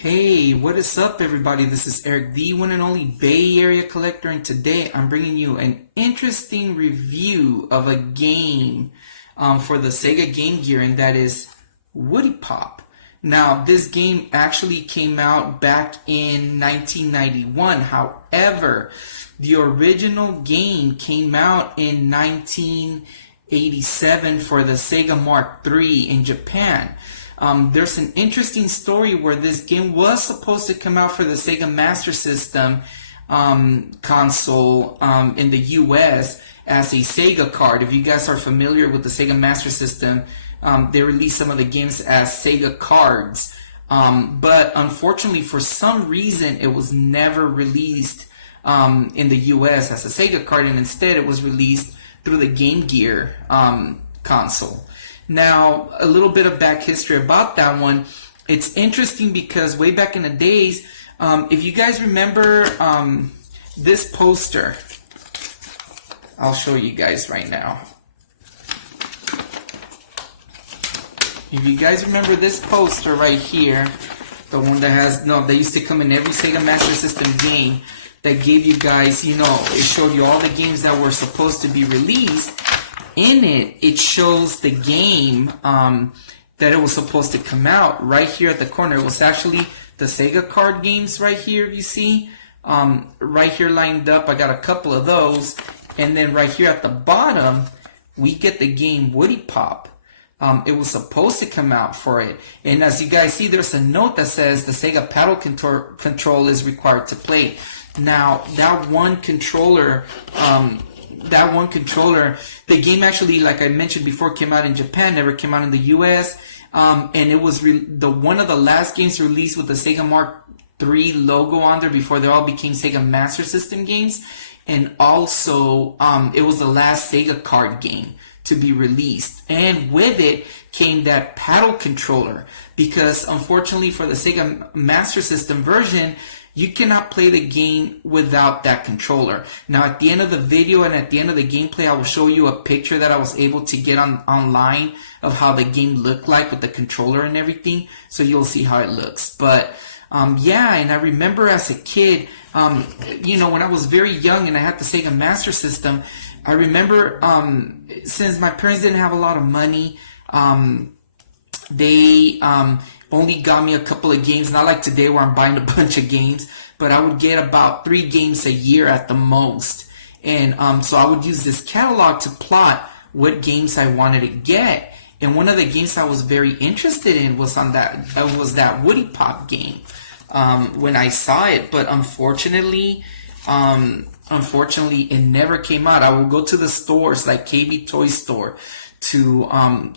Hey, what is up, everybody? This is Eric, the one and only Bay Area collector, and today I'm bringing you an interesting review of a game for the Sega Game Gear, and that is Woody Pop. Now, this game actually came out back in 1991. However, the original game came out in 1987 for the Sega Mark III in Japan. There's an interesting story where this game was supposed to come out for the Sega Master System console in the US as a Sega Card. If you guys are familiar with the Sega Master System, they released some of the games as Sega Cards. But unfortunately, for some reason, it was never released in the US as a Sega Card, and instead it was released through the Game Gear console. Now, a little bit of back history about that one. It's interesting because way back in the days, if you guys remember this poster, I'll show you guys right now. If you guys remember this poster right here, the one that has, they used to come in every Sega Master System game that gave you guys, it showed you all the games that were supposed to be released. In it, it shows the game that it was supposed to come out right here at the corner. It was actually the Sega Card games right here, if you see. Right here lined up, I got a couple of those. And then right here at the bottom, we get the game Woody Pop. It was supposed to come out for it. And as you guys see, there's a note that says the Sega paddle control is required to play. Now, that one controller, the game actually, like I mentioned before, came out in Japan, never came out in the US, and it was one of the last games released with the Sega Mark III logo on there before they all became Sega Master System games, and also it was the last Sega Card game to be released, and with it came that paddle controller, because unfortunately for the Sega Master System version, you cannot play the game without that controller. Now, at the end of the video and at the end of the gameplay, I will show you a picture that I was able to get online of how the game looked like with the controller and everything. So you'll see how it looks. But yeah, and I remember as a kid, when I was very young and I had the Sega Master System, I remember since my parents didn't have a lot of money, they only got me a couple of games, not like today where I'm buying a bunch of games, but I would get about 3 games a year at the most. And so I would use this catalog to plot what games I wanted to get. And one of the games I was very interested in was that Woody Pop game when I saw it. But unfortunately, it never came out. I would go to the stores like KB Toy Store, to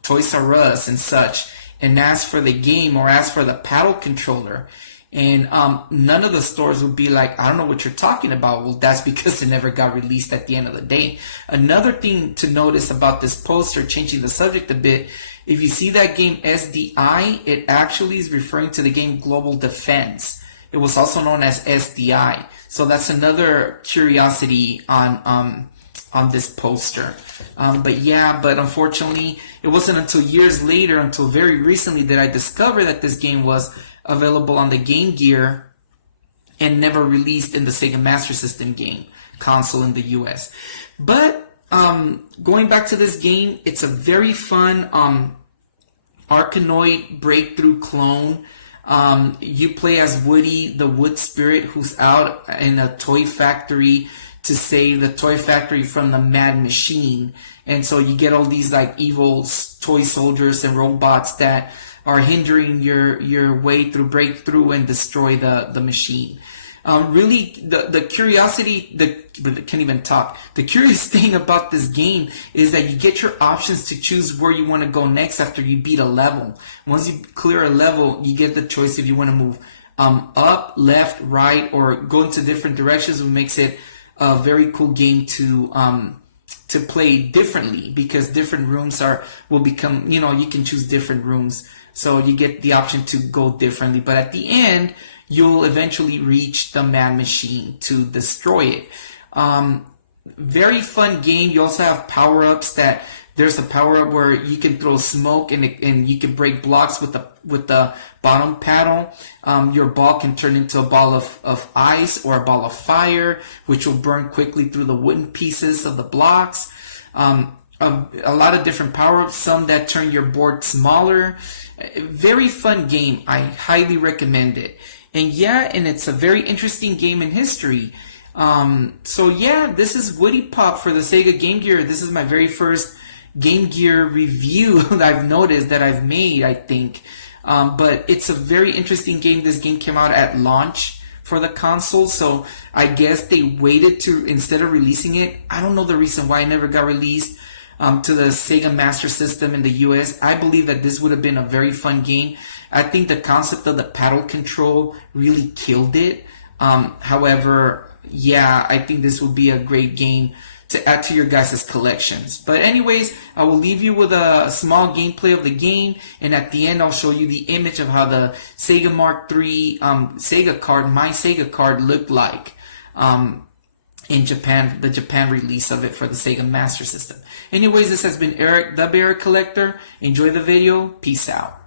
Toys R Us and such, and ask for the game or ask for the paddle controller, and none of the stores would be like, I don't know what you're talking about. Well, that's because it never got released at the end of the day. Another thing to notice about this poster, changing the subject a bit, if you see that game SDI, it actually is referring to the game Global Defense. It was also known as SDI. So that's another curiosity on this poster. But unfortunately, it wasn't until years later, until very recently, that I discovered that this game was available on the Game Gear and never released in the Sega Master System game console in the US. But going back to this game, it's a very fun Arkanoid breakthrough clone. You play as Woody, the wood spirit, who's out in a toy factory to save the toy factory from the Mad Machine. And so you get all these like evil toy soldiers and robots that are hindering your way through, break through and destroy the machine. Really, the curiosity, can't even talk. The curious thing about this game is that you get your options to choose where you want to go next after you beat a level. Once you clear a level, you get the choice if you want to move up, left, right, or go into different directions, which makes it a very cool game to play differently, because different rooms will become, you can choose different rooms, so you get the option to go differently. But at the end, you'll eventually reach the Mad Machine to destroy it. Very fun game. You also have power-ups that There's a power up where you can throw smoke and you can break blocks with the bottom paddle. Your ball can turn into a ball of ice or a ball of fire, which will burn quickly through the wooden pieces of the blocks. A lot of different power-ups, some that turn your board smaller. Very fun game. I highly recommend it. And yeah, and it's a very interesting game in history. So yeah, this is Woody Pop for the Sega Game Gear. This is my very first Game Gear review that I've noticed that I've made, I think. But it's a very interesting game. This game came out at launch for the console, so I guess they waited to, instead of releasing it, I don't know the reason why it never got released to the Sega Master System in the US. I believe that this would have been a very fun game. I think the concept of the paddle control really killed it. However, yeah, I think this would be a great game to add to your guys' collections. But anyways, I will leave you with a small gameplay of the game, and at the end I'll show you the image of how the Sega Mark III Sega Card, my Sega Card, looked like in Japan, the Japan release of it for the Sega Master System. Anyways, this has been Eric, the Bear Collector. Enjoy the video. Peace out.